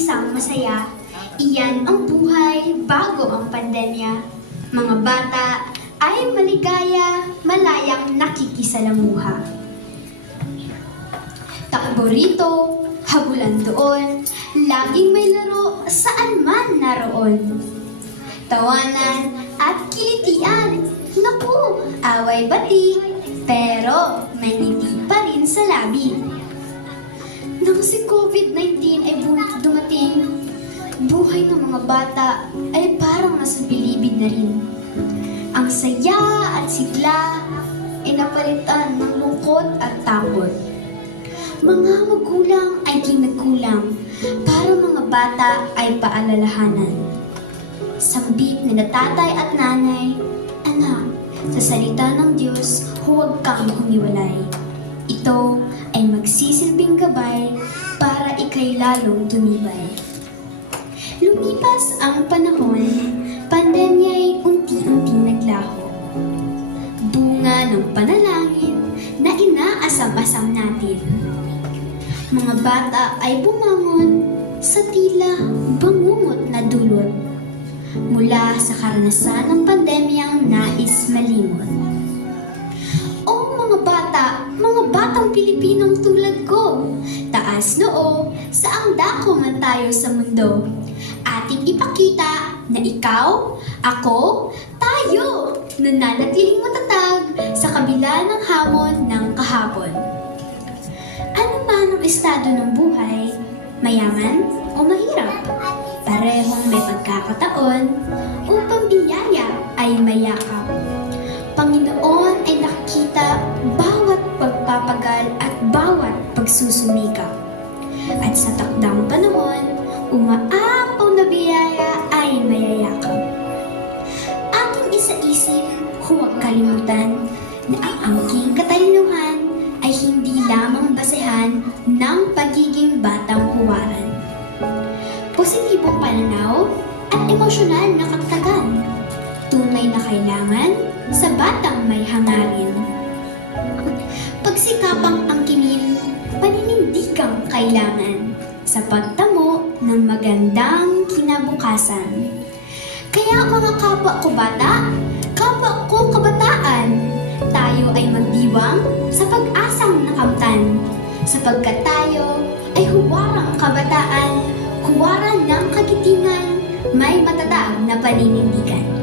isang masaya. Iyan ang buhay bago ang pandemya. Mga bata ay maligaya, malayang nakikisalamuha. Takbo rito, habulan doon, laging may laro saan man naroon. Tawanan at kilitian, naku, away bati, pero may ngiti pa rin sa labi. Nang si COVID-19 ay dumating, buhay ng mga bata ay parang nasa bilibid na rin. Ang saya at sigla ay napalitan ng lungkot at takot. Mga magulang ay di nagkulang para mga bata ay paalalahanan. Sambit ni tatay at nanay, anak, sa salita ng Diyos, huwag kang humiwalay. Ito ay magsisilbing gabay para ikay lalong tumibay. Lumipas ang panahon, pandemya'y unti-unting naglaho. Bunga ng panalangin na inaasam-asam natin. Mga bata ay bumangon sa tila bangungot na dulot mula sa karanasan ng pandemyang nais malimot. O mga batang Pilipinong tulad ko, taas noo, saang dako man tayo sa mundo. Ating ipakita na ikaw, ako, tayo, nananatiling matatag sa kabila ng hamon ng kahapon. Ano man ang estado ng buhay, mayaman o mahirap, parehong may pagkakataon upang biyaya ay mayakap. Panginoon ay nakikita bawat pagpapagal at bawat pagsusumikap. At sa takdang panahon, umaapaw na biyaya ay mayayakap. Aking isa-isip, huwag kalimutan na ang angking katalinuhan ay hindi lamang basehan ng pagiging batang huwaran. Positibong pananaw at emosyonal na katatagan, tunay na kailangan sa batang may hangarin. Pagsikapang angkinin, paninindigang kailangan sa pagtamo ng magandang kinabukasan. Kaya mga kapwa ko bata, kapwa ko kabataan, tayo ay magdiwang sa pag-asang nakamtan, sapagkat tayo ay huwarang kabataan, huwaran ng kagitingan, may matatag na paninindigan.